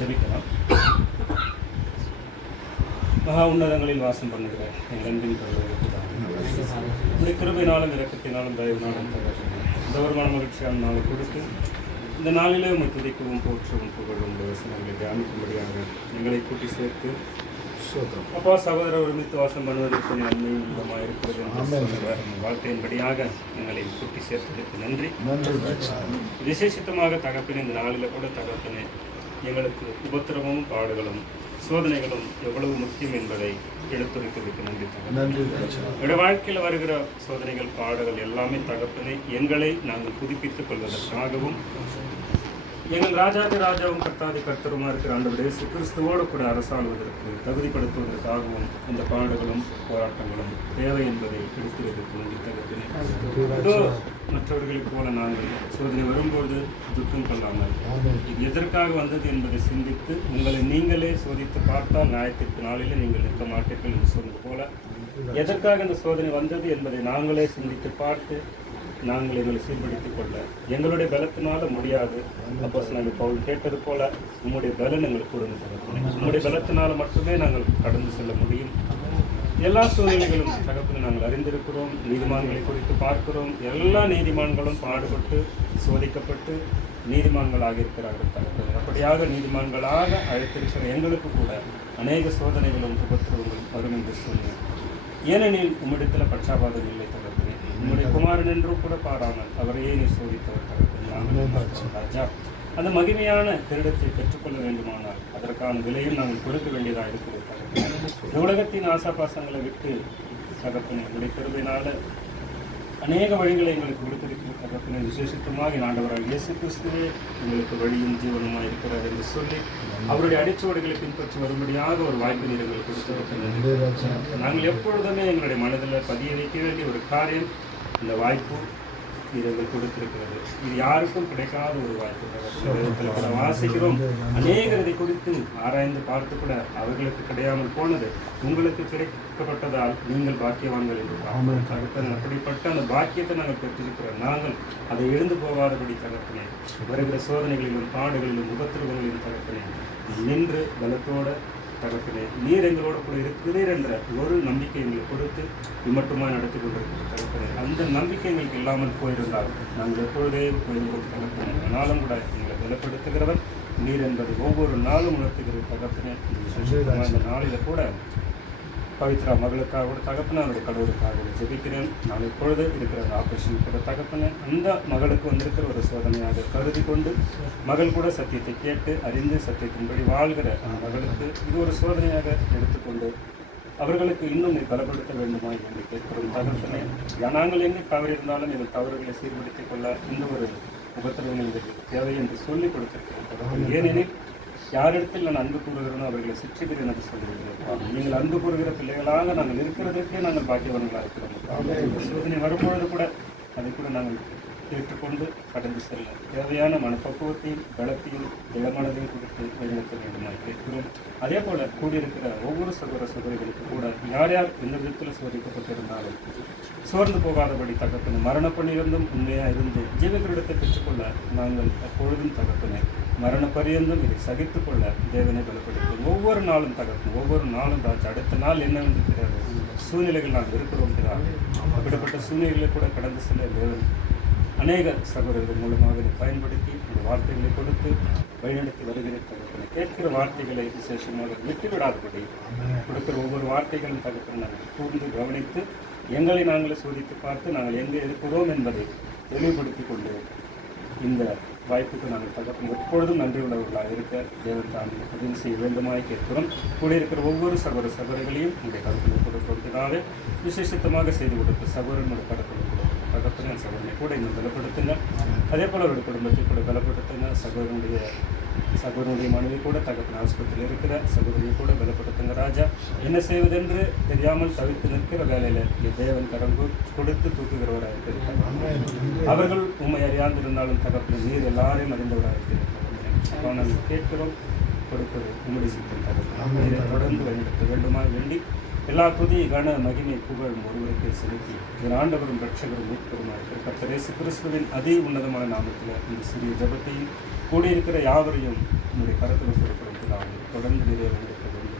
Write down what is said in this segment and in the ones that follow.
ஜெபிக்கலாம். மகா உன்னதங்களில் வாசம் பண்ணுகிற எங்கள் அன்பின் இப்படி கிருபையினாலும் இரக்கத்தினாலும் தயவினாலும் இந்த ஒரு மன மகிழ்ச்சியான நாளை கொடுத்து இந்த நாளிலே உண்மை துதிக்கவும் போற்றவும் புகழும் வசனங்களை தியானிக்கும்படியாக எங்களை கூட்டி சேர்த்து அப்பா சகோதரர் ஒருமித்து வாசம் பண்ணுவதற்கு நன்மை உள்ளமாக இருக்கிறது வாழ்க்கையின்படியாக எங்களை கூட்டி சேர்த்ததற்கு நன்றி. விசேஷித்தமாக தகப்பின இந்த நாளில் கூட தகப்பினே எங்களுக்கு உபத்திரமும் பாடுகளும் சோதனைகளும் எவ்வளவு முக்கியம் என்பதை எடுத்துரைத்ததற்கு நன்றி. என்னுடைய வாழ்க்கையில் வருகிற சோதனைகள் பாடுகள் எல்லாமே தகப்பினை எங்களை நாங்கள் புதுப்பித்துக் கொள்வதற்காகவும் எங்கள் ராஜாதி ராஜாவும் கர்த்தாதி கர்த்தருமா இருக்கிற ஆண்டவர் இயேசு கிறிஸ்துவோடு கூட அரசாளுவதற்கு தகுதிப்படுத்துவதற்காகவும் இந்த பாடுகளும் போராட்டங்களும் தேவை என்பதை எடுத்துரைத்ததற்கு நன்றி. தகப்பினை மற்றவர்களைப் போல நாங்கள் சோதனை வரும்போது துக்கம் கொள்ளாமல் இது எதற்காக வந்தது என்பதை சிந்தித்து உங்களை நீங்களே சோதித்து பார்த்தால் நியாயத்திற்கு நாளிலே நீங்கள் இருக்க மாட்டீர்கள் என்று சொன்னது போல எதற்காக இந்த சோதனை வந்தது என்பதை நாங்களே சிந்தித்து பார்த்து நாங்கள் எங்களை சீர்படுத்திக் கொள்ள எங்களுடைய பலத்தினால முடியாது. அப்போ நாங்கள் பவுல் கேட்டது போல உங்களுடைய பலன் எங்களுக்கு கொடுங்க. உங்களுடைய பலத்தினால மட்டுமே நாங்கள் கடந்து செல்ல முடியும். எல்லா சூழ்நிலைகளும் தகப்பனை நாங்கள் அறிந்திருக்கிறோம். நீதிமான்களை குறித்து பார்க்கிறோம். எல்லா நீதிமான்களும் பாடுபட்டு சோதிக்கப்பட்டு நீதிமான்களாக இருக்கிறார்கள் தகப்பனை. அப்படியாக நீதிமான்களாக அழைத்திருக்கிற எங்களுக்கு கூட அநேக சோதனைகளும் உபத்திரவங்களும் வரும் என்று சொன்னேன். ஏனெனில் உம்மிடத்தில் பட்சாபாதம் இல்லை தகப்பனே. உம்முடைய குமாரன் என்றும் கூட பாராமல் அவரையே நீ சோதித்தவர் தகப்பனே. ராஜா அந்த மகிமையான கிரீடத்தை பெற்றுக்கொள்ள வேண்டுமானால் அதற்கான விலையும் நாங்கள் கொடுக்க வேண்டியதாக இருக்கிறது தகப்பனே. உலகத்தின் ஆசாபாசங்களை விட்டு தகப்பனே உங்களுடைய கிருபையினால அநேக வழிகளை எங்களுக்கு கொடுத்திருக்கிற தகப்பனே. விசேஷித்தமாக ஆண்டவராக இயேசு கிறிஸ்துவே எங்களுக்கு வழியும் ஜீவனுமாக இருக்கிறார் என்று சொல்லி அவருடைய அடிச்சுவடுகளை பின்பற்றி வரும்படியாக ஒரு வாய்ப்பு நீர் எங்களுக்கு கொடுத்திருக்கிறது. நாங்கள் எப்பொழுதுமே எங்களுடைய மனதில் பதிய வைக்க வேண்டிய ஒரு காரியம் இந்த வாய்ப்பு நீங்கள் கொடுத்திருக்கிறது. இது யாருக்கும் கிடைக்காத ஒரு வாய்ப்பு. வாசிக்கிறோம் அநேகர் இதை குறித்து ஆராய்ந்து பார்த்து கூட அவர்களுக்கு கிடையாமல் போனது உங்களுக்கு கிடைக்கப்பட்டதால் நீங்கள் பாக்கியவான்கள் என்று அப்படிப்பட்ட அந்த பாக்கியத்தை நாங்கள் பெற்றிருக்கிறோம். நாங்கள் அதை எழுந்து போகாதபடி தகப்பனே வருகிற சோதனைகளிலும் பாடுகளிலும் உபத்திரவங்களிலும் தகப்பனே நின்று பலத்தோடு தகப்பனே நீர் எங்களோடு கூட இருக்கிறீர் என்ற ஒரு நம்பிக்கை எங்களுக்கு கொடுத்து இம்மட்டுமாய் நடத்தி கொண்டிருக்கிற தகப்பனே. அந்த நம்பிக்கை எங்களுக்கு இல்லாமல் போயிருந்தால் நாங்கள் எப்பொழுதே போயிருந்தோம் தகப்பனே. ஆனாலும் கூட எங்களை பலப்படுத்துகிறவர் நீர் என்பது ஒவ்வொரு நாளும் உணர்த்துகிற தகப்பனே. இந்த நாளில் கூட பவித்ரா மகளுக்காக கூட தகப்பனே அவருடைய கடவுளுக்காக ஜெபிக்கிறேன். நான் இப்பொழுது இருக்கிற அந்த ஆபரேஷன் கூட தகப்பனே அந்த மகளுக்கு வந்திருக்கிற ஒரு சோதனையாக கருதி கொண்டு மகள் கூட சத்தியத்தை கேட்டு அறிந்து சத்தியத்தின்படி வாழ்கிற மகளுக்கு இது ஒரு சோதனையாக எடுத்துக்கொண்டு அவர்களுக்கு இன்னும் நீ பலப்படுத்த வேண்டுமா என்று கேட்கிறோம் தகப்பனே. நாங்கள் எங்கே தவறு இருந்தாலும் எங்கள் தவறுகளை சீர்படுத்திக் கொள்ள இந்த ஒரு உபத்திரவம் எங்களுக்கு தேவை என்று சொல்லிக் கொடுத்திருக்கிறேன். ஏனெனில் யாரிடத்தில் நான் அன்பு கூறுகிறேனோ அவர்களை சிற்றிக்கிறேன் என்று சொல்லுகிறேன். நீங்கள் அன்பு கூறுகிற பிள்ளைகளாக நாங்கள் இருக்கிறதற்கே நாங்கள் பாக்கியவர்களாக இருக்கிறோம். சோதனை வரும்பொழுது கூட அதை கூட நாங்கள் ஏற்றுக்கொண்டு கடந்து செல்ல தேவையான மனப்பக்குவத்தையும் பலத்தையும் இளமனதையும் கொடுத்து வழிநடத்த வேண்டுமாய் கேட்கிறோம். அதே போல கூடியிருக்கிற ஒவ்வொரு சகோதரிகளுக்கு கூட யார் யார் எந்த விதத்தில் சோதிக்கப்பட்டிருந்தாலும் சோர்ந்து போகாதபடி தகப்பன மரணப்பணியிருந்தும் உண்மையாக இருந்து ஜீவகிரீடத்தை பெற்றுக்கொள்ள நாங்கள் எப்பொழுதும் தகப்பன மரண பரியந்தும் இதை சகித்து கொள்ள தேவனை பலப்படுத்தும். ஒவ்வொரு நாளும் தகப்பன ஒவ்வொரு நாளும் ராஜா அடுத்த நாள் என்னவென்று தெரியாது சூழ்நிலைகள் நாங்கள் இருக்கிறோம் இருக்கிறார்கள். அப்படிப்பட்ட சூழ்நிலைகளை கூட கடந்து செல்ல தேவன் அநேக சகோதரர்கள் மூலமாக இதை பயன்படுத்தி இந்த வார்த்தைகளை கொடுத்து வழிநடத்தி வருகிற தகப்பனை கேட்கிற வார்த்தைகளை விசேஷமாக விட்டுவிடாதபடி கொடுக்கிற ஒவ்வொரு வார்த்தைகளும் தகப்பனை நாங்கள் கூர்ந்து கவனித்து எங்களை நாங்களே சோதித்து பார்த்து நாங்கள் எங்கே இருக்கிறோம் என்பதை தெளிவுபடுத்தி கொண்டு இந்த வாய்ப்புக்கு நாங்கள் தகப்பன் எப்பொழுதும் நன்றி உள்ளவர்களாக இருக்க தேவன் தான் உதவி செய்ய வேண்டுமாய் கேட்கிறோம். கூட இருக்கிற ஒவ்வொரு சகோதரிகளையும் உங்களுடைய கருத்தில் கொடுக்கிறதுனாலே விசேஷித்தமாக செய்து கொடுத்த சகோதரனுடைய கடத்தில் தகப்பன சகோதரனை கூட இன்னும் பலப்படுத்துங்க. அதே போல் அவருடைய குடும்பத்தை கூட பலப்படுத்துங்க. சகோதரனுடைய மனைவி கூட தகப்பன ஆஸ்பத்திரியில் இருக்கிற சகோதரியை கூட பலப்படுத்துங்க. ராஜா என்ன செய்வதென்று தெரியாமல் தவிர்த்து நிற்கிற வேலையில் தேவன் கரம்பு கொடுத்து தூக்குகிறவராக இருக்கிறார். அவர்கள் உண்மை அறியாந்திருந்தாலும் தகப்பன நீர் எல்லாரையும் அறிந்தவராக இருக்கிறார். நாங்கள் கேட்கிறோம் கொடுப்பது உங்களுடைய சித்தம் தகப்பன நீரை தொடர்ந்து வழிநடத்த வேண்டுமா வேண்டி எல்லா புதிய கன மகிமை புகழும் ஒருவருக்கே செலுத்தி என் ஆண்டவரும் ரட்சகரும் மீட்பருமாக இருக்கிற கர்த்தர் இயேசு கிறிஸ்துவின் அதி உன்னதமான நாமத்தில் இந்த சிறிய ஜபத்தையும் கூடியிருக்கிற யாவரையும் உங்களுடைய கருத்தில் கொடுக்கிறாங்க. தொடர்ந்து நிறைவேற்ற வேண்டும்.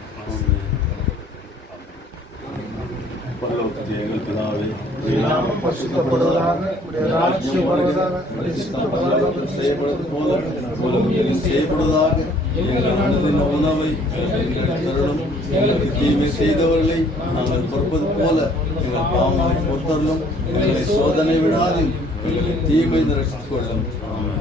பரலோகத்திலே எங்கள் பிதாவே, உம்முடைய நாமம் பரிசுத்தப்படுவதாக, உம்முடைய ராஜ்யம் வருவதாக, உம்முடைய சித்தம் பரலோகத்தில் செய்யப்படுவது போல பூமியிலும் செய்யப்படுவதாக. எங்கள் அனுதின உணவை எங்களுக்கு தருளும். எங்களுக்கு தீமை செய்தவர்களை நாங்கள் பொறுப்பது போல எங்கள் பாவங்களை பொறுத்தருளும். எங்களை சோதனை விடாது, எங்களை தீமை ரட்சித்துக் கொள்ளும். ஆமென்.